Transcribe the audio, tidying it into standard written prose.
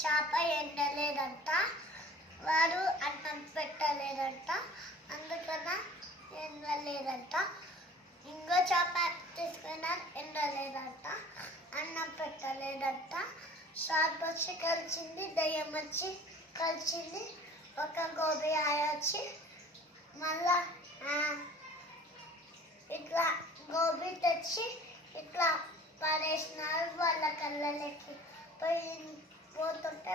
చేప ఎండలేదంట, వారు అన్నం పెట్టలేదంట, అందుకన ఎండలేదంట. ఇంకో చేప తీసుకున్నా ఎండలేదంట, అన్నం పెట్టలేదంట. సార్ వచ్చి కలిసింది, దయ్యం వచ్చి కలిసింది, ఒక గోబీ ఆయ వచ్చి మళ్ళా ఇట్లా గోబీ తెచ్చి ఇట్లా పడేసినారు వాళ్ళ కళ్ళకి పోతుంటే